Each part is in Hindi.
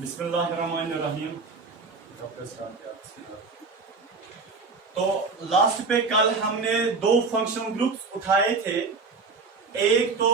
बिस्मिल्लाहिर्रहमानिर्रहीम। तो लास्ट पे कल हमने दो फंक्शनल ग्रुप्स उठाए थे। एक तो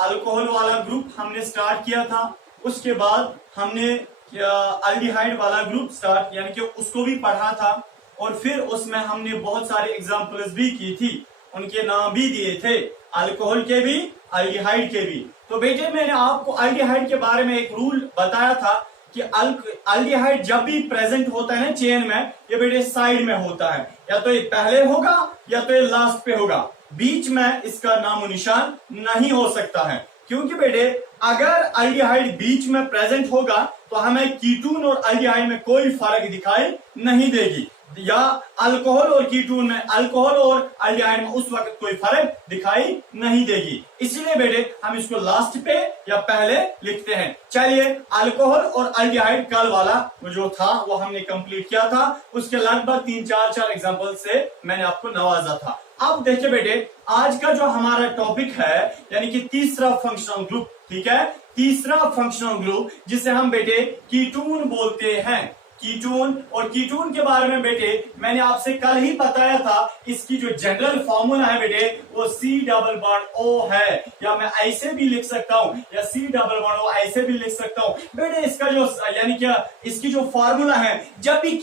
अल्कोहल वाला ग्रुप हमने स्टार्ट किया था, उसके बाद हमने अल्डिहाइड वाला ग्रुप स्टार्ट यानी कि उसको भी पढ़ा था, और फिर उसमें हमने बहुत सारे एग्जांपल्स भी की थी, उनके नाम भी दिए थे, अल्कोहल के भी अल्डिहाइड के भी। तो बेटे मैंने आपको अल्डिहाइड के बारे में एक रूल बताया था कि अल्डिहाइड जब भी प्रेजेंट होता है ना चेन में, ये बेटे साइड में होता है, या तो ये पहले होगा या तो ये लास्ट पे होगा, बीच में इसका नामो निशान नहीं हो सकता है। क्योंकि बेटे अगर अल्डिहाइड बीच में प्रेजेंट होगा तो हमें कीटोन और अल्डिहाइड में कोई फर्क दिखाई नहीं देगी, या अल्कोहल और कीटोन में, अल्कोहल और अल्डिहाइड में उस वक्त कोई फर्क दिखाई नहीं देगी। इसलिए बेटे हम इसको लास्ट पे या पहले लिखते हैं। चलिए, अल्कोहल और अल्डिहाइड कल वाला जो था वो हमने कंप्लीट किया था, उसके लगभग 3-4 एग्जांपल से मैंने आपको नवाजा था। अब देखिए बेटे, आज का जो हमारा टॉपिक है यानी कि तीसरा फंक्शनल ग्रुप, ठीक है, तीसरा फंक्शनल ग्रुप जिसे हम बेटे कीटोन बोलते हैं। कीटोन, और कीटोन के बारे में बेटे मैंने आपसे कल ही बताया था, इसकी जो जनरल फॉर्मूला है बेटे वो C+O है, या मैं ऐसे भी लिख सकता हूं, या C+O ऐसे भी लिख सकता हूं। बेटे इसका जो यानी क्या इसकी जो फॉर्मूला है, जब भी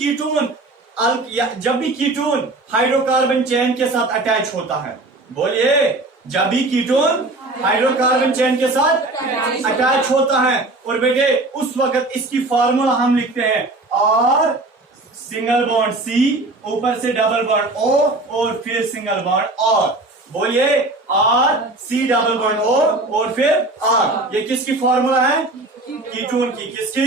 कीटोन हाइड्रोकार्बन चेन के साथ अटैच होता है, बोलिए, जब भी कीटोन हाइड्रोकार्बन चेन के साथ अटैच होता है, और बेटे उस वक्त इसकी फॉर्मूला हम लिखते हैं R सिंगल बॉन्ड C, ऊपर से डबल बॉन्ड O, और फिर सिंगल बॉन्ड R। बोलिए, R C double bond O और फिर R। ये किसकी फॉर्मूला है? कीटोन की। किसकी?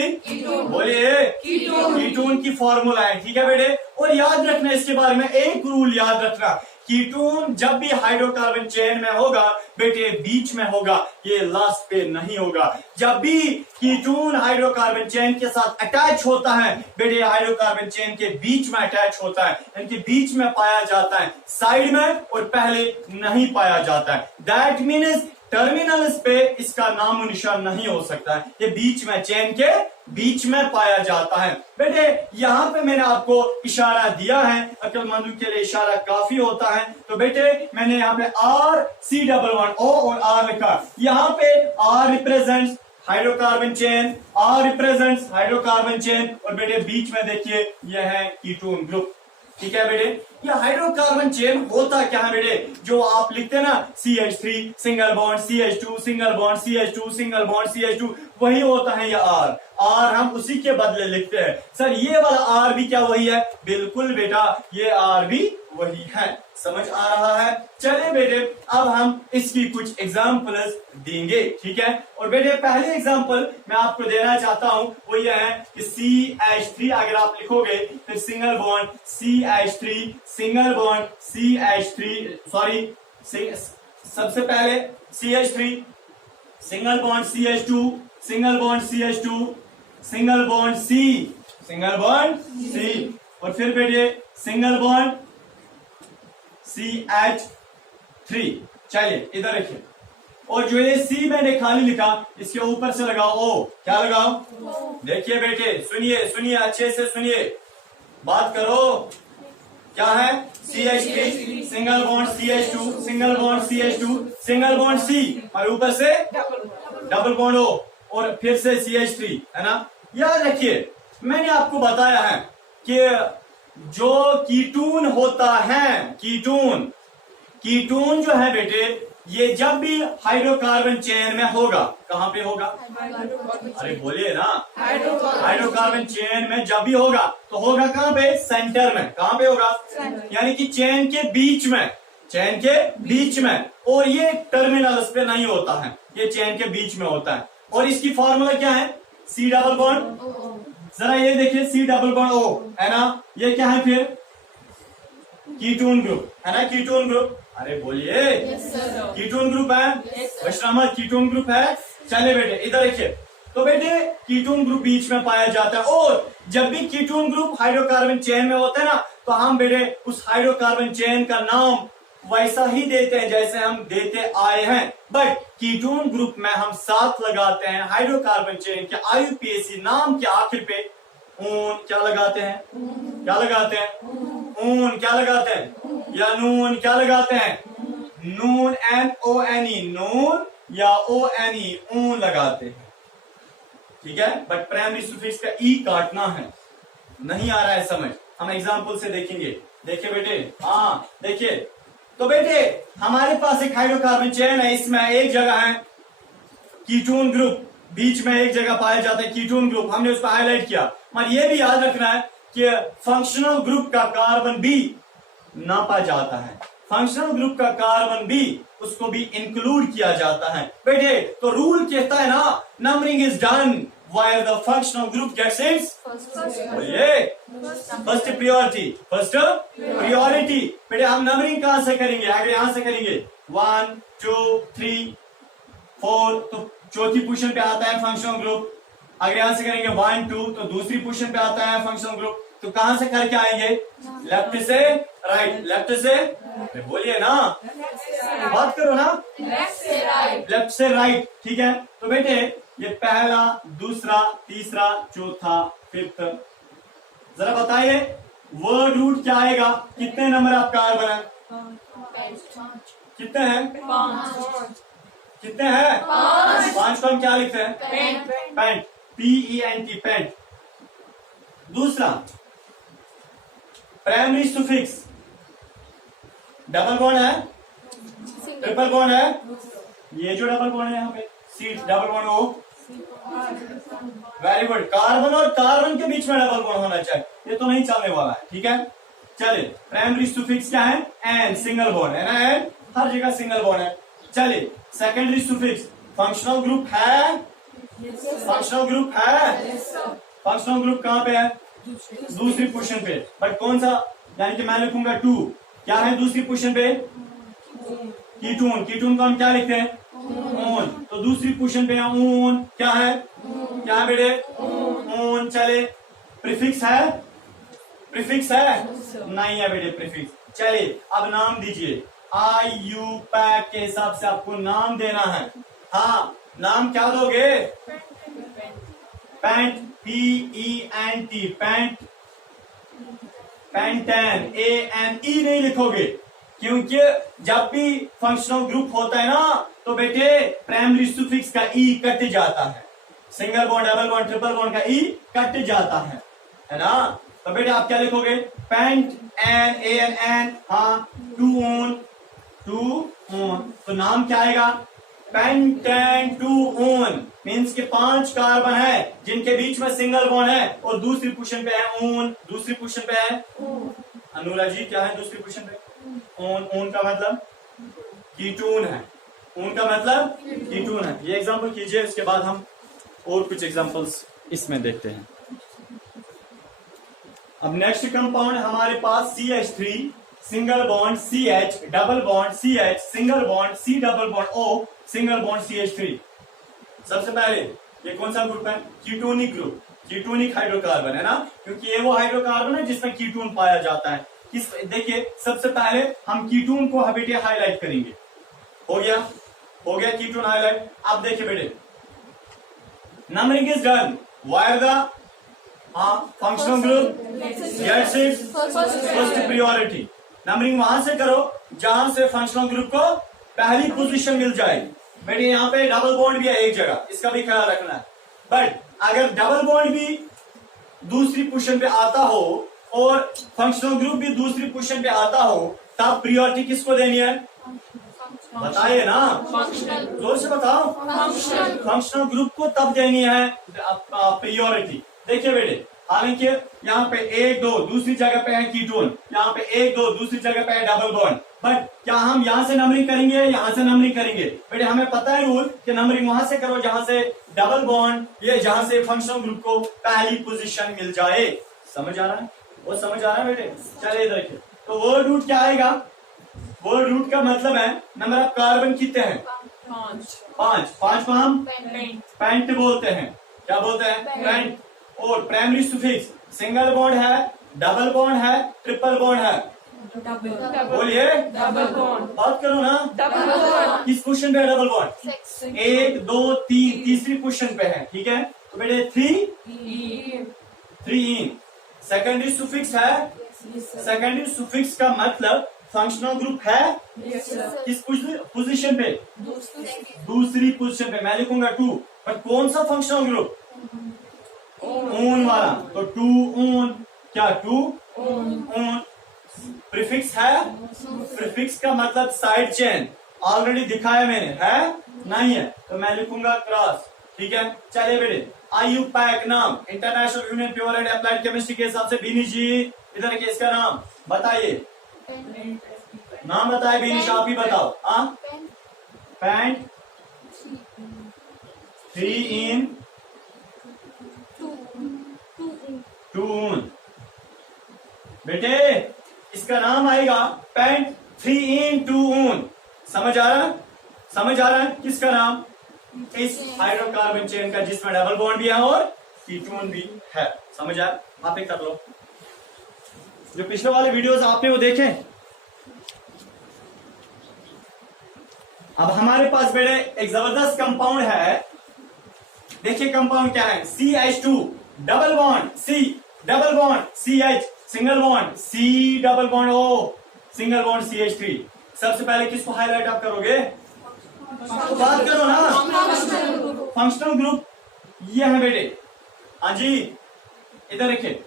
बोलिए, कीटोन की फॉर्मूला है, ठीक है बेटे। और याद रखना इसके बारे में एक रूल याद रखना, कीटोन जब भी हाइड्रोकार्बन चेन में होगा बेटे बीच में होगा, ये लास्ट पे नहीं होगा। जब भी कीटोन हाइड्रोकार्बन चेन के साथ अटैच होता है बेटे, हाइड्रोकार्बन चेन के बीच में अटैच होता है, यानी कि बीच में पाया जाता है, साइड में और पहले नहीं पाया जाता है। दैट मीन्स टर्मिनल्स पे इसका नामो निशान नहीं हो सकता है, ये बीच में, चेन के बीच में पाया जाता है। बेटे यहाँ पे मैंने आपको इशारा दिया है, अक्लमंदों के लिए इशारा काफी होता है। तो बेटे मैंने यहाँ पे R C+O और R लिखा, यहाँ पे R represents hydrocarbon chain, R represents hydrocarbon chain, और बेटे बीच में देखिए यह है कीटोन ग्रुप, ठीक है बेटे। ये हाइड्रोकार्बन चेन होता क्या है बेटे, जो आप लिखते हैं ना CH3 single bond CH2 single bond CH2 single bond CH2, वही होता है ये R हम उसी के बदले लिखते हैं। सर ये वाला R भी क्या वही है? बिल्कुल बेटा, ये R भी वही है। समझ आ रहा है? चलिए बेटे अब हम इसकी कुछ एग्जाम्पल्स देंगे, ठीक है। और बेटे पहले एग्जाम्पल मैं आपको देना चाहता हूं वो ये है कि CH3 अगर आप लिखोगे फिर single bond CH3 single bond CH3, sorry सबसे पहले CH3 single bond CH2 single bond CH2 single bond C, और फिर बेटे सिंगल बॉन्ड CH3। चलिए इधर रखिए, और जो ये C मैंने खाली लिखा इसके ऊपर से लगाओ O। क्या लगाओ? देखिए बेटे, सुनिए अच्छे से सुनिए, बात करो। क्या है? CH3 single bond CH2 single bond CH2 single bond C, और ऊपर से डबल बॉन्ड O, और फिर से CH3, है ना। याद रखिए मैंने आपको बताया है कि जो कीटोन होता है, कीटोन जो है बेटे, ये जब भी हाइड्रोकार्बन चेन में होगा, कहां पे होगा? अरे बोलिए ना, हाइड्रोकार्बन चेन में जब भी होगा तो होगा कहां पे? सेंटर में। कहां पे होगा? यानी कि चेन के बीच में, और ये टर्मिनल्स पे नहीं होता है, ये चेन के बीच में होता है। और इसकी फॉर्मूला क्या है? C डबल बॉन्ड, जरा ये देखिए C+O, है ना। ये क्या है फिर? कीटोन ग्रुप, है ना, कीटोन ग्रुप। अरे बोलिए, कीटोन ग्रुप है, वैश्रामत कीटोन ग्रुप है। चलिए बेटे इधर देखिए, तो बेटे कीटोन ग्रुप बीच में पाया जाता है, और जब भी कीटोन ग्रुप हाइड्रोकार्बन चेन में होता है ना, तो हम बेटे उस हाइड्रोकार्बन चेन का नाम वैसा ही देते हैं जैसे हम देते आए हैं, बट कीटोन ग्रुप में हम साथ लगाते हैं हाइड्रोकार्बन चेन के IUPAC नाम के आखिर पे ऊन क्या लगाते हैं, क्या लगाते हैं, ऊन क्या लगाते हैं, या नून क्या लगाते हैं, नून NONE, नून या ONE, ऊन लगाते हैं। ठीक है, बट प्राइमरी सुफिक्स का ई काटना है, नहीं आ रहा है समझ, हम एग्जाम्पल से देखेंगे। देखिए बेटे, हाँ देखिए, तो बेटे हमारे पास एक हाइड्रोकार्बन चेन है, इसमें एक जगह है कीटोन ग्रुप, बीच में एक जगह पाया जाता है कीटोन ग्रुप, हमने उसको हाईलाइट किया। मगर ये भी याद रखना है कि फंक्शनल ग्रुप का कार्बन भी नापा जाता है, फंक्शनल ग्रुप का कार्बन भी उसको भी इंक्लूड किया जाता है। बेटे तो रूल कहता है ना, numbering is done while the functional group gets its first priority, first priority. बेटे हम नंबरिंग कहां से करेंगे, अगर यहां से करेंगे 1 2 3 4 तो चौथी पोजीशन पे आता है फंक्शनल ग्रुप, अगर यहां से करेंगे 1 2 तो दूसरी पोजीशन पे आता है फंक्शनल ग्रुप। तो कहां से करके आएंगे, लेफ्ट से राइट, लेफ्ट से बोलिए ना, बात करो ना, लेफ्ट से राइट। ठीक है, तो बेटे ये पहला, दूसरा, तीसरा, चौथा, फिफ्थ, जरा बताइए वर्ड रूट क्या आएगा, कितने नंबर आप कार्बन है, कितने हैं, कितने हैं, 5 को हम क्या लिखते हैं, पेंट, PENT, पेंट। दूसरा प्राइमरी सुफिक्स, डबल बॉन्ड है, ट्रिपल बॉन्ड है, ये जो डबल बॉन्ड है यहाँ पे C double bond O, very good, carbon और कार्बन के बीच में डबल बॉन्ड होना चाहिए, ये तो नहीं चलने वाला है। ठीक है, चलिए प्राइमरी सुफिक्स क्या है, एन, सिंगल बॉन्ड है ना, एन हर जगह सिंगल बॉन्ड है। चलिए सेकेंडरी सुफिक्स, फंक्शनल ग्रुप है, फंक्शनल ग्रुप है, फंक्शनल ग्रुप कहां पे है, दूसरी पोजीशन पे, बट कौन सा, यानी कि मैं लिखूंगा 2, क्या है दूसरी पोजीशन पे, कीटोन, कीटोन को हम क्या लिखते हैं, ऊन, तो दूसरी पोजीशन पे ऊन, क्या है, क्या है बेटे, ऊन। चले प्रीफिक्स है, प्रीफिक्स है, नहीं है बेटे प्रीफिक्स। चलिए अब नाम दीजिए, IUPAC के हिसाब से आपको नाम देना है। हाँ नाम क्या दोगे, pent, PENT, pent, pentane, ANE नहीं लिखोगे, क्योंकि जब भी फंक्शनल ग्रुप होता है ना तो बेटे प्राइमरी सुफिक्स का ई कट जाता है, single bond, double bond, triple bond का ई कट जाता है ना। तो बेटे आप क्या लिखोगे, पेंट, AN, हाँ 2 ऑन, 2 ऑन, तो नाम क्या आएगा, पेंटेन 2 ऑन, मीन्स के 5 कार्बन है जिनके बीच में सिंगल बॉन्ड है और दूसरी पोजीशन पे है ऊन, दूसरी पोजीशन पे है अनुरा जी, क्या है दूसरी पोजीशन पे, ऊन, ऊन का मतलब कीटोन है, ऊन का मतलब कीटोन है। ये एग्जांपल कीजिए, इसके बाद हम और कुछ एग्जांपल्स इसमें देखते हैं। अब नेक्स्ट कंपाउंड हमारे पास CH3, single bond CH, double bond CH, single bond C, double bond O, single bond CH3। सबसे पहले ये कौन सा ग्रुप है, कीटोनिक ग्रुप, कीटोनिक हाइड्रोकार्बन है ना, क्योंकि ये वो हाइड्रोकार्बन है जिसमें कीटोन पाया जाता है। किस, देखिए सबसे पहले हम कीटोन को बेटे हाईलाइट करेंगे, हो गया, हो गया कीटोन हाईलाइट। अब देखिए बेटे numbering is done where the functional group gets its first priority. Numbering वहां से करो जहां से फंक्शनल ग्रुप को पहली पोजीशन मिल जाएगी। बेटे यहाँ पे डबल बॉन्ड भी है एक जगह, इसका भी ख्याल रखना है, बट अगर डबल बॉन्ड भी दूसरी पोजीशन पे आता हो और फंक्शनल ग्रुप भी दूसरी पोजीशन पे आता हो, तब प्रियोरिटी किसको देनी है, बताइए ना, जोर से बताओ, फंक्शनल ग्रुप को तब देनी है प्रियोरिटी। देखिए बेटे हालांकि यहाँ पे 1 2 दूसरी जगह पे है कीटोन, यहाँ पे 1 2 दूसरी जगह पे है डबल बॉन्ड, बट क्या हम यहाँ से नंबरिंग करेंगे, यहाँ से नंबरिंग करेंगे, बेटे हमें पता है रूल कि नंबरिंग वहां से करो जहां से डबल बॉन्ड, ये जहां से फंक्शनल ग्रुप को पहली पोजीशन मिल जाए। समझ आ रहा है, वो समझ आ रहा है बेटे। चलिए देखिए, तो वर्ड रूट क्या आएगा, वर्ड रूट का मतलब है नंबर ऑफ कार्बन कितने हैं, 5, 5 को हम पेंट बोलते हैं, क्या बोलते हैं, पेंट। और प्राइमरी सुफिक्स सिंगल बॉन्ड है, डबल बॉन्ड है, ट्रिपल बॉन्ड है, बोलिए, बात करो ना। किस क्वेश्चन पे है डबल बॉन्ड? 1 2 3 तीसरी क्वेश्चन पे है, ठीक है। तो बेटे 3 इन सेकेंडरी सुफिक्स है। सेकेंडरी सुफिक्स का मतलब फंक्शनल ग्रुप है। किस पोजीशन पे? दूसरी पोजीशन पे। मैं लिखूंगा 2, पर कौन सा फंक्शनल ग्रुप? ओन वाला। तो 2 ओन, क्या 2 ओन प्रीफिक्स है। प्रीफिक्स का मतलब साइड चेन, ऑलरेडी दिखाया मैंने, है नहीं है, तो मैं लिखूंगा क्रॉस, ठीक है। चलिए बेटे, आयु पैक नाम international union pure and applied chemistry के हिसाब से बीनी जी इधर के इसका नाम बताइए, नाम बताए बीनिश, आप ही बताओ। पैंट 3 इन 2 ऊन। बेटे इसका नाम आएगा पैंट 3 इन 2 ऊन। समझ आ रहा है? समझ आ रहा है? किसका नाम? इस हाइड्रोकार्बन चेन का जिसमें डबल बॉन्ड भी है और कीटोन भी है। समझ आया? आप एक कर लो, जो पिछले वाले वीडियोस आपने वो देखे। अब हमारे पास बेटे एक जबरदस्त कंपाउंड है। देखिए कंपाउंड क्या है? CH2 double bond C, double bond CH, single bond C, double bond O, single bond CH3। सबसे पहले किसको हाईलाइट आप करोगे? तो बात करो ना। फंक्शनल ग्रुप ये है बेटे। हाँ जी, इधर देखिए,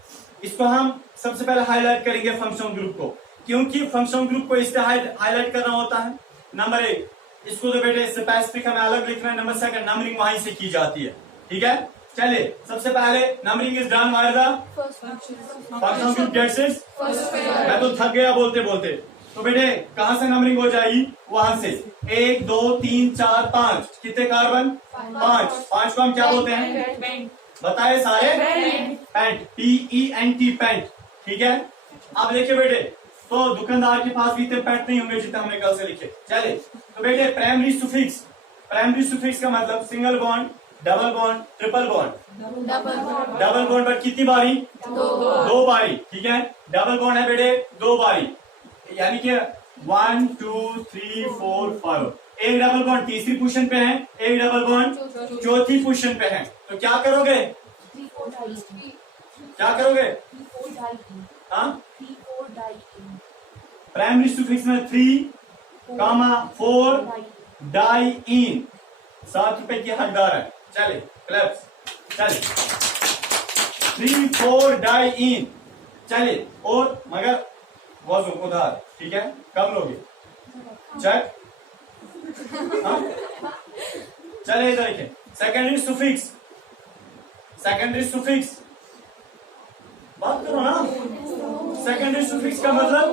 इसको हम सबसे पहले हाईलाइट करेंगे फंक्शनल ग्रुप को, क्योंकि फंक्शनल ग्रुप को इससे हाईलाइट करना होता है। नंबर 1, इसको तो बेटे स्पेसिफिक हमें अलग लिखना है। नंबर 2, नंबरिंग वहीं से की जाती है, ठीक है। चलिए सबसे पहले numbering is done by the functional group gets its. मैं तो थक गया बोलते बोलते। तो बेटे कहां से नंबरिंग हो जाएगी? वहां से 1 2 3 4 5। कितने कार्बन? 5 को हम क्या बोलते हैं? बताए सारे? पेंट, PENT पेंट, ठीक है। अब देखिए बेटे, तो दुकानदार के पास भी इतने पेंट नहीं होंगे जितने हमने कल से लिखे। चले तो बेटे प्राइमरी सुफिक्स, प्राइमरी सुफिक्स का मतलब single bond, double bond, triple bond. Double bond पर कितनी बारी? 2 बारी, ठीक है। डबल बॉन्ड है बेटे 2 बारी, यानी कि 1 2 3 4 5। एक डबल बॉन्ड तीसरी पोजीशन पे है, एक डबल बॉन्ड चौथी पोजीशन पे है। तो क्या करोगे? क्या करोगे? हाँ, प्राइमरी सुफिक्स में 3, 4 डाई इन। 7 रुपए की हकदार है। चले क्लब्स, चले 3 4 डाई इन। चले और मगर वजन उधार, ठीक है। कब लोगे? चेक। हाँ? चले इधर देखिए, सेकेंडरी सुफिक्स, सेकेंडरी सुफिक्स, बात करो ना। सेकेंडरी सुफिक्स का मतलब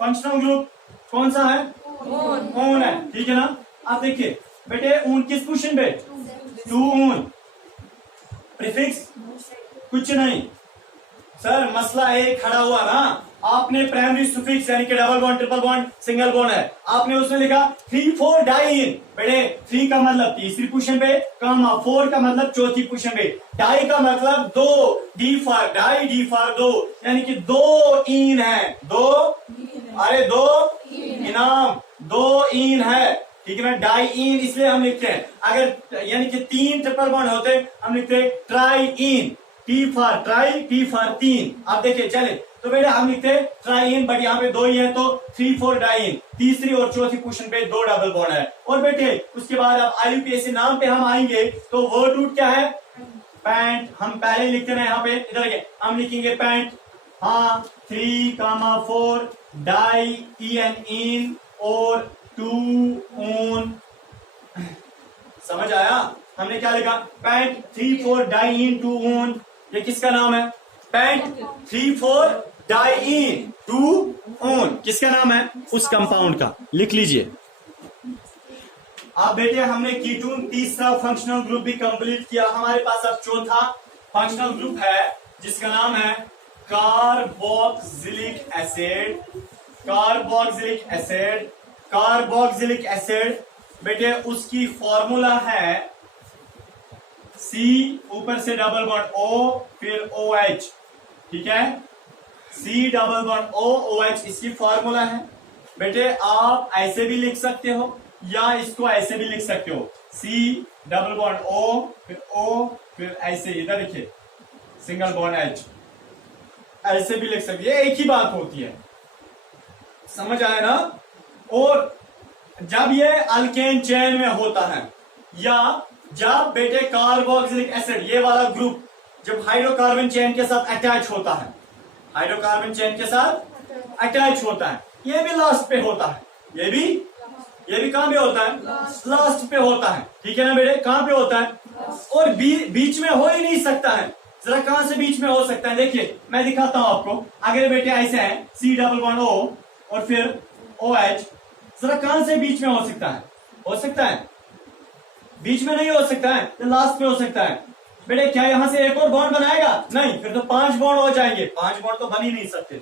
फंक्शनल ग्रुप कौन सा है? ओन है, ठीक है ना। आप देखिए बेटे, ऊन किस पोजीशन पे? 2 ऊन। प्रीफिक्स कुछ नहीं सर, मसला एक खड़ा हुआ ना। आपने प्राइमरी सुफिक्स यानी कि double bond, triple bond, single bond है, आपने उसमें लिखा 3 4 डाई इन। बेटे 3 का मतलब तीसरी पोजीशन पे, 4 का मतलब चौथी पोजीशन पे, डाई का मतलब 2, D for di, D for 2, यानी कि 2 इन है। 2, अरे 2 इनाम, 2 इन है, ठीक है ना। डाई इन इसलिए हम लिखते हैं। अगर यानी कि 3 ट्रिपल बॉन्ड होते हम लिखते try in, T for try, T for 3। आप देखिए चले, तो बेटा हम लिखते ट्राई इन, बट यहाँ पे 2 ही है, तो 3 4 डाई इन। तीसरी और चौथी पोजीशन पे 2 डबल बॉन्ड है। और बेटे उसके बाद अब IUPAC नाम पे हम आएंगे, तो वर्ड रूट क्या है? पैंट। हम पहले ही लिखते हैं यहाँ पे, इधर हम लिखेंगे पैंट। हाँ, 3, 4 डाई इन और 2 ऊन। समझ आया? हमने क्या लिखा? पैंट 3 4 डाई इन 2 ऊन। ये किसका नाम है? पैंट 3 4 डाई इन 2 ऊन। किसका नाम है? उस कंपाउंड का। लिख लीजिए। अब बेटे हमने कीटोन तीसरा फंक्शनल ग्रुप भी कंप्लीट किया। हमारे पास अब चौथा फंक्शनल ग्रुप है जिसका नाम है carboxylic acid. Carboxylic acid, carboxylic acid बेटे उसकी फॉर्मूला है C, ऊपर से डबल बॉन्ड O, फिर OH, ठीक है। C डबल बॉन्ड OH इसकी फॉर्मूला है। बेटे आप ऐसे भी लिख सकते हो या इसको ऐसे भी लिख सकते हो, C डबल बॉन्ड O फिर O फिर ऐसे इधर लिखिए सिंगल बॉन्ड H, ऐसे भी लिख सकते, ये एक ही बात होती है, समझ आया ना। और जब ये अल्केन चेन में होता है या जब बेटे कार्बोक्सिलिक एसिड ये वाला ग्रुप जब हाइड्रोकार्बन चेन के साथ अटैच होता है, हाइड्रोकार्बन चेन के साथ अटैच होता है, ये भी लास्ट पे होता है, ये भी कहां पे होता है, लास्ट पे होता है, ठीक है ना बेटे, कहां पे होता है, और बीच में हो ही नहीं सकता है। जरा कहां से बीच में हो सकता है, देखिए मैं दिखाता हूं आपको। अगर बेटे ऐसे है C डबल बॉन्ड O और फिर OH, जरा कहां से बीच में हो सकता है, हो सकता है बीच में नहीं हो सकता है, तो लास्ट पे हो सकता है। बेटे क्या यहां से एक और बॉन्ड बनाएगा, नहीं, फिर तो 5 बॉन्ड हो जाएंगे, 5 बॉन्ड तो बन ही नहीं सकते,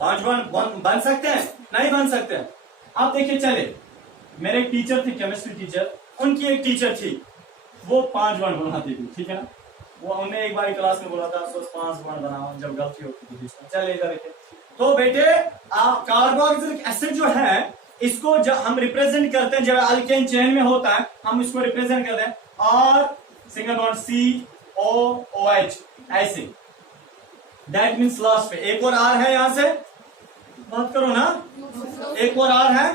5 बॉन्ड बन सकते हैं, नहीं बन सकते हैं। आप देखिए, चले मेरे एक टीचर थे केमिस्ट्री टीचर, उनकी एक टीचर थी वो 5 बॉन्ड बनाती थी, ठीक है ना, वो हमने एक बार क्लास में बोला था 5 बॉन्ड बनाओ जब गलती होती थी। चले इधर देखिए, तो बेटे कार्बोक्सिलिक एसिड जो है इसको जब हम रिप्रेजेंट करते हैं, जब अल्केन चेन में होता है हम इसको रिप्रेजेंट करते हैं R सिंगल बॉन्ड COOH ऐसे, दैट मीन्स लास्ट पे एक और R है, यहां से बात करो ना, एक और R है,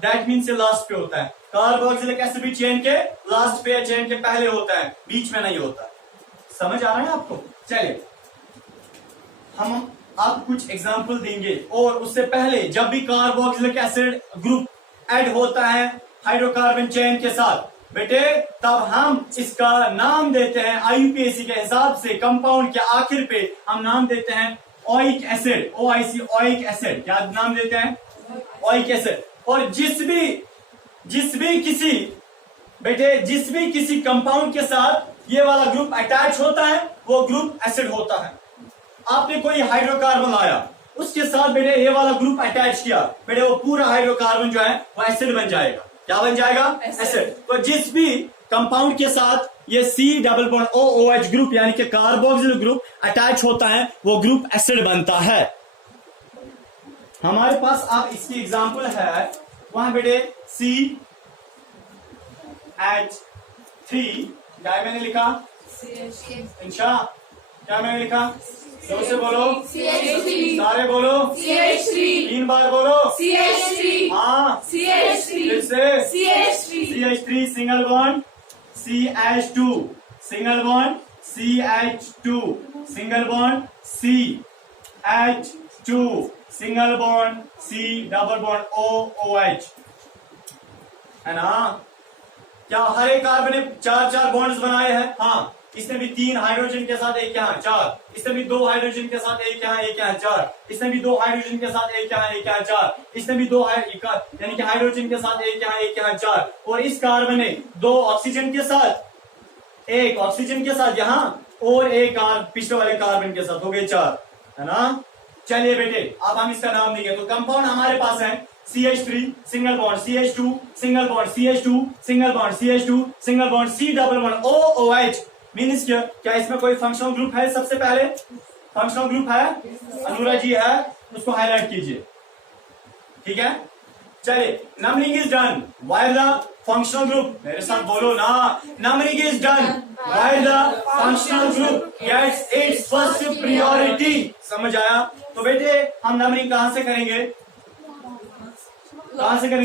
दैट मीन्स ये लास्ट पे होता है। कार्बोक्सिलिक एसिड भी चेन के लास्ट पे या चेन के पहले होता है, बीच में नहीं होता। समझ आ रहा है आपको। चलिए हम आप कुछ एग्जाम्पल देंगे, और उससे पहले जब भी कार्बोक्सिलिक एसिड ग्रुप ऐड होता है हाइड्रोकार्बन चेन के साथ बेटे, तब हम इसका नाम देते हैं IUPAC के हिसाब से, कंपाउंड के आखिर पे हम नाम देते हैं oic acid, OIC oic acid, क्या नाम देते हैं, ओइक एसिड। और जिस भी किसी कंपाउंड के साथ ये वाला ग्रुप अटैच होता है वो ग्रुप एसिड होता है। आपने कोई हाइड्रोकार्बन लाया, उसके साथ बेटे ये वाला ग्रुप अटैच किया, बेटे वो पूरा हाइड्रोकार्बन जो है वो एसिड बन जाएगा। क्या बन जाएगा, एसिड। तो जिस भी कंपाउंड के साथ ये C double bond OOH group यानी कि कार्बोक्सिलिक ग्रुप अटैच होता है वो ग्रुप एसिड बनता है। हमारे पास अब इसकी एग्जांपल है, वहां बेटे CH3, क्या मैंने लिखा, इंशा क्या मैंने लिखा, जोर से बोलो, CH3, सारे बोलो, CH3, 3 बार बोलो, CH3, हाँ, CH3, फिर से CH3 single bond CH2 single bond CH2 single bond CH2 single bond C double bond OOH, है ना। क्या हर एक कार्बन ने 4 बॉन्ड्स बनाए हैं, हाँ, इसने भी 3 हाइड्रोजन के साथ एक यहाँ 4, इसने भी 2 हाइड्रोजन के साथ एक यहाँ 4, इसने भी 2 हाइड्रोजन के साथ एक यहाँ 4, इसने भी 2 यानी कि हाइड्रोजन के साथ एक यहाँ 4, और इस कार्बन ने 2 ऑक्सीजन के साथ, एक ऑक्सीजन के साथ यहाँ, और एक पिछले वाले कार्बन के साथ, हो गए 4, है ना। चलिए बेटे अब हम इसका नाम देंगे। तो कंपाउंड हमारे पास है CH3 single bond CH2 single bond CH2 single bond CH2 single bond C double bond OOH। Means क्या इसमें कोई फंक्शनल ग्रुप है, सबसे पहले फंक्शनल ग्रुप है, अनुरा जी है, उसको हाईलाइट कीजिए, ठीक है। चलिए numbering is done while the functional group, मेरे साथ बोलो ना, numbering is done while the functional group gets its first priority. समझ आया। तो बेटे हम नंबरिंग कहां से करेंगे,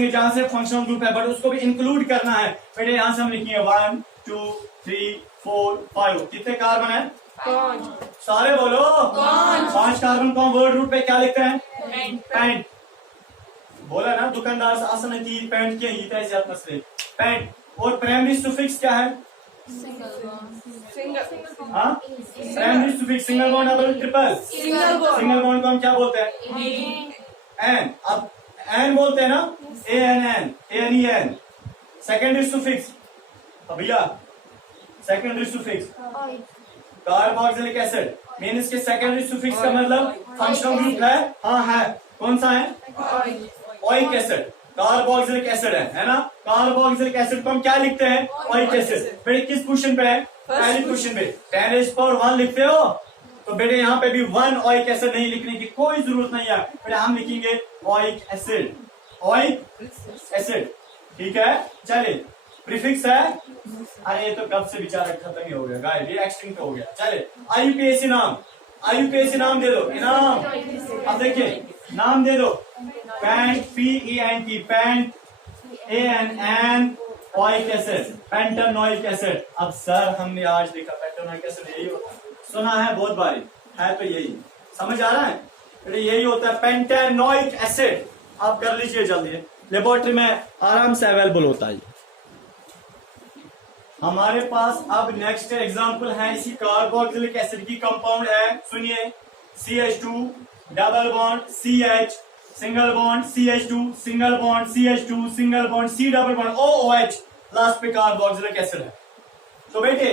जहां से फंक्शनल ग्रुप है, बट उसको भी इंक्लूड करना है। बेटे यहां से हम लिखेंगे 1 2 3 4 5, कितने कार्बन है, 5, सारे बोलो 5 कार्बन को वर्ड रूट पे क्या लिखते हैं, पेंट। बोला ना दुकानदार से आसन की पेंट के पेंट। और प्राइमरी सुफिक्स क्या है, हाँ, primary suffix single bond double triple, single bond को हम क्या बोलते हैं, एन। अब एन बोलते हैं ना, ANN। सेकेंडरी सुफिक्स, भैया secondary suffix carboxylic acid, means के सेकेंडरी सुफिक्स का मतलब फंक्शनल ग्रुप है, हाँ है, कौन सा है, ओइक एसिड, कार्बोक्सिलिक एसिड है ना। कार्बोक्सिलिक एसिड को हम क्या लिखते हैं, ओइक एसिड। फिर किस पोजीशन पे है, पहली पोजीशन पे, 10⁻⁴ लिखते हो, तो बेटे यहाँ पे भी वन ऑइक एसिड नहीं लिखने की कोई जरूरत नहीं है बेटे, हम लिखेंगे ऑइक एसिड, ऑइक एसिड। ठीक है, चलिए प्रीफिक्स है, अरे ये तो कब से बेचारा खत्म ही हो गया गाइस, ये एक्सटिंक्ट हो गया। चलिए आईयूपीएसी नाम, आईयूपीएसी नाम दे दो, इनाम। अब देखिए नाम दे दो, pent, PENT, pent, ANN oic acid, pentanoic acid. अब सर हमने आज देखा पेंटानोइक एसिड यही होता है, सुना है बहुत बारी, है तो यही, समझ आ रहा है बेटे, यही होता है पेंटानोइक एसिड। आप कर लीजिए जल्दी, लेबोरेटरी में आराम से अवेलेबल होता है। हमारे पास अब नेक्स्ट एग्जांपल है इसी कार्बोक्सिलिक एसिड की कंपाउंड है, सुनिए CH2 double bond CH single bond CH2 single bond CH2 single bond C double bond OH, last पे कार्बोक्सिलिक एसिड है। तो बेटे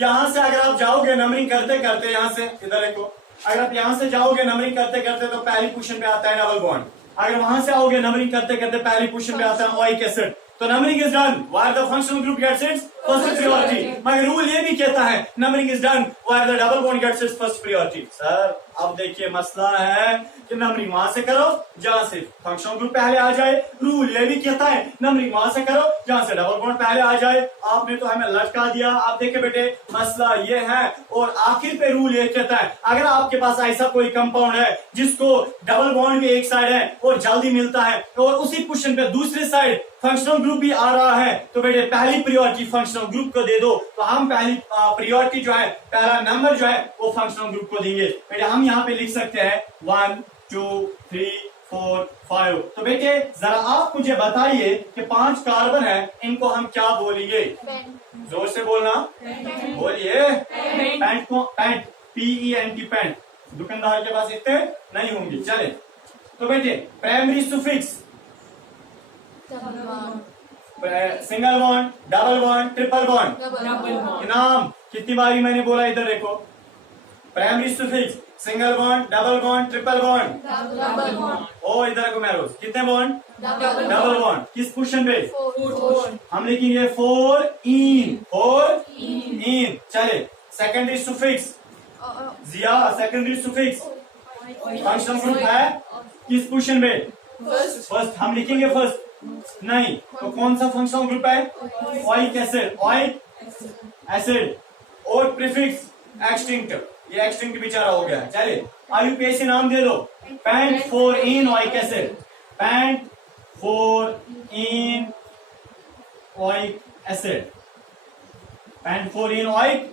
यहां से अगर आप जाओगे नंबरिंग करते करते, यहां से इधर देखो, अगर आप यहां से जाओगे नंबरिंग करते करते तो पहली पोजीशन पे आता है डबल बॉन्ड, अगर वहां से आओगे नंबरिंग करते करते पहली पोजीशन पे आता है ऑइक एसिड। तो numbering is done where the functional group gets its first priority, मगर रूल ये भी कहता है numbering is done where the double bond gets its first priority. Sir अब देखिए मसला है कि नंबरिंग वहां से करो जहां से फंक्शनल ग्रुप पहले आ जाए, रूल ये भी कहता है नंबरिंग वहां से करो जहां से डबल बॉन्ड पहले आ जाए। आपने तो हमें लटका दिया। आप देखिए बेटे मसला ये है, और आखिर पे रूल ये कहता है अगर आपके पास ऐसा कोई कंपाउंड है जिसको डबल बॉन्ड भी एक साइड है और जल्दी मिलता है और उसी पोजीशन पे दूसरी साइड फंक्शनल ग्रुप भी आ रहा है, तो बेटे पहली प्रायोरिटी फंक्शनल ग्रुप को दे दो। तो हम पहली प्रायोरिटी जो है, पहला नंबर जो है वो फंक्शनल ग्रुप को देंगे। बेटे हम यहाँ पे लिख सकते हैं 1 2 3 4 5। तो बेटे जरा आप मुझे बताइए कि 5 कार्बन है, इनको हम क्या बोलेंगे? जोर से बोलना, बोलिए। पेंट को पेंट, PENT पेंट। दुकानदार के पास इतने नहीं होंगे। चले तो बेटे primary suffix, single bond, double bond, triple bond. इनाम कितनी बारी मैंने बोला, इधर देखो। Primary suffix single bond, double bond, triple bond. ओ इधर को मैरोज, कितने बॉन्ड? Double bond. किस पोजीशन पे? हम लिखेंगे 4 इन। चले सेकेंडरी सुफिक्स, जिया सेकेंडरी सुफिक्स फंक्शनल ग्रुप है किस पोजीशन पे? फर्स्ट। हम लिखेंगे फर्स्ट नहीं, तो कौन सा फंक्शनल ग्रुप है? Oic acid, ऑइक acid. और प्रीफिक्स एक्सटिंक्ट, ये एक्सटिंक्ट बेचारा हो गया। चलिए आईयूपीएसी नाम दे दो, पेंट 4 इन ऑइक एसिड, पेंट 4 इन ऑइक एसिड, पेंट 4 इन ऑइक,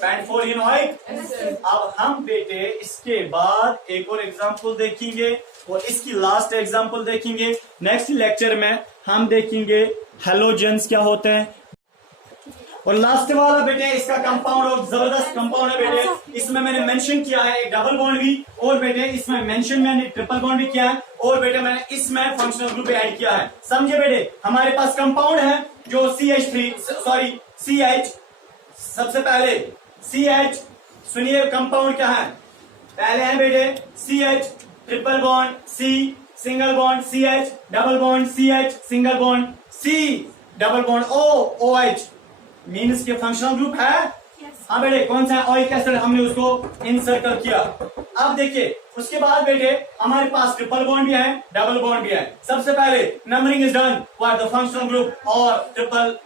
पेंट 4 इन ऑइक। अब हम बेटे इसके बाद एक और एग्जांपल देखेंगे और इसकी लास्ट एग्जांपल देखेंगे। नेक्स्ट लेक्चर में हम देखेंगे हेलोजेंस क्या होते हैं। और लास्ट वाला बेटे इसका कंपाउंड और जबरदस्त कंपाउंड है बेटे। इसमें मैंने मेंशन किया है एक डबल बॉन्ड भी, और बेटे इसमें मेंशन मैंने ट्रिपल बॉन्ड भी किया है, और बेटे मैंने इसमें फंक्शनल ग्रुप ऐड किया है। समझे बेटे? हमारे पास कंपाउंड है जो CH, सबसे पहले CH। सुनिए कंपाउंड क्या है, पहले है बेटे CH triple bond C, single bond CH, double bond CH, single bond C, double bond OH। Means के फंक्शनल ग्रुप है। हाँ बेटे कौन सा है? Oic acid. हमने उसको इनसर्कल किया। अब देखिए उसके बाद बेटे हमारे पास ट्रिपल बॉन्ड भी है, डबल बॉन्ड भी है। सबसे पहले numbering is done what the functional group और ट्रिपल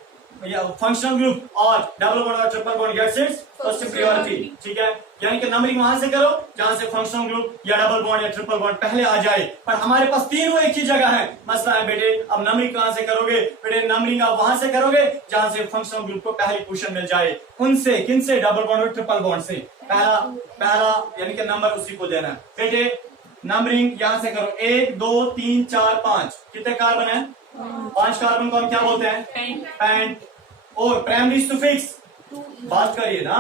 फंक्शनल ग्रुप और डबल बॉन्ड और triple bond gets its first priority. ठीक है, यानी कि नंबरिंग वहां से करो जहां से फंक्शनल ग्रुप या डबल बॉन्ड या ट्रिपल बॉन्ड पहले आ जाए। पर हमारे पास तीनों एक ही जगह है। मसला है बेटे अब नंबरिंग कहां से करोगे? बेटे नंबरिंग आप वहां से करोगे जहां से फंक्शनल ग्रुप को पहली पोजीशन मिल जाए। उनसे किनसे? डबल बॉन्ड और ट्रिपल बॉन्ड से। पहला यानी कि नंबर उसी को देना है। बेटे नंबरिंग यहां से करो 1 2 3 4 5। कितने कार्बन है? 5 कार्बन को हम क्या बोलते हैं? पेंट। और प्राइमरी सुफिक्स बात करिए ना,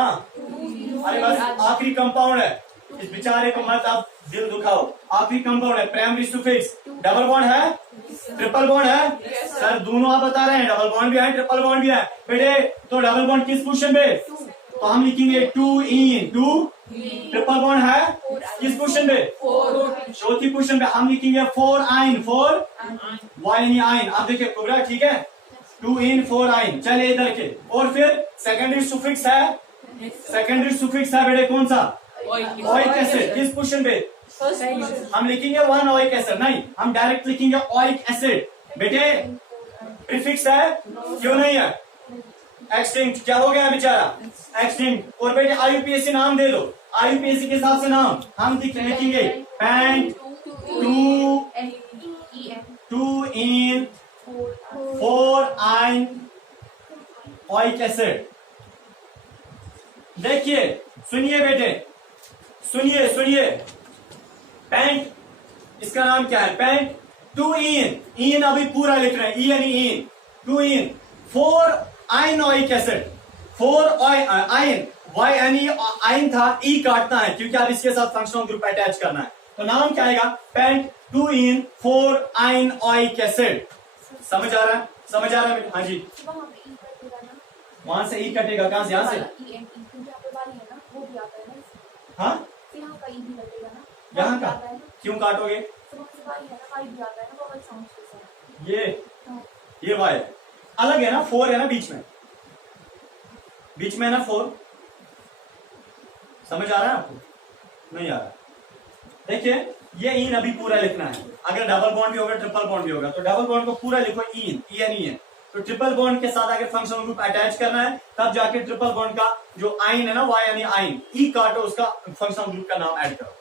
अरे बस आखिरी कंपाउंड है, इस बेचारे को मत आप दिल दुखाओ। आखिरी कंपाउंड है प्राइमरी सुफिक्स। डबल बॉन्ड है, ट्रिपल बॉन्ड है। सर दोनों आप बता रहे हैं, डबल बॉन्ड भी है ट्रिपल बॉन्ड भी है। बेटे तो डबल बॉन्ड किस पोजीशन पे? तो हम लिखेंगे 2 इन 2। ट्रिपल बॉन्ड है किस पोजीशन पे? चौथी पोजीशन पे। हम लिखेंगे 4 आइन 4 वाइन आइन। आप देखिए कुबरा ठीक है, 2 इन 4 आइन। चलिए इधर के। और फिर सेकेंडरी सुफिक्स है, सेकेंडरी सुफिक्स है बेटे कौन सा? ओइक एसिड किस पोजीशन पे? हम लिखेंगे 1 ओइक एसिड नहीं, हम डायरेक्ट लिखेंगे ओइक एसिड। बेटे प्रीफिक्स है क्यों नहीं है? एक्सटिंक्ट, क्या हो गया बेचारा? एक्सटिंक्ट। और बेटे आईयूपीएसी नाम दे दो, आईयूपीएसी के हिसाब से नाम हम लिखेंगे पेंट 2 इन 4 आइन ओइक एसिड। देखिए सुनिए बेटे, सुनिए सुनिए, पेंट इसका नाम क्या है? पेंट 2 इन, इन अभी पूरा लिख रहे हैं, ई यानी इन, 2 इन 4 आइन ओइक एसिड। 4 आइन, वाई यानी आइन था, ई काटना है क्योंकि अब इसके साथ फंक्शनल ग्रुप अटैच करना है, तो नाम क्या आएगा? पेंट 2 इन 4 आइन ओइक एसिड। समझ आ रहा है? समझ आ रहा है? हाँ जी, वहां से ई कटेगा, कहां से? यहां से। हाँ, यहाँ का क्यों काटोगे? ये वाई अलग है ना, 4 है ना बीच में, बीच में है ना 4। समझ आ रहा है आपको? नहीं आ रहा? देखिए ये इन अभी पूरा लिखना है, अगर डबल बॉन्ड भी होगा ट्रिपल बॉन्ड भी होगा तो डबल बॉन्ड को पूरा लिखो इन, ई एन ई है। तो ट्रिपल बॉन्ड के साथ अगर फंक्शनल ग्रुप अटैच करना है तब जाके ट्रिपल बॉन्ड का जो आइन है ना, वाई यानी आइन, ई काटो, उसका फंक्शनल ग्रुप का नाम ऐड करो।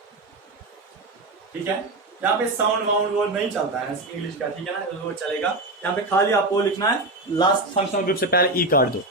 ठीक है, यहाँ पे साउंड वाउंड वो नहीं चलता है इंग्लिश का, ठीक है ना, वो चलेगा। यहाँ पे खाली आपको लिखना है लास्ट फंक्शनल ग्रुप से पहले ई काट दो।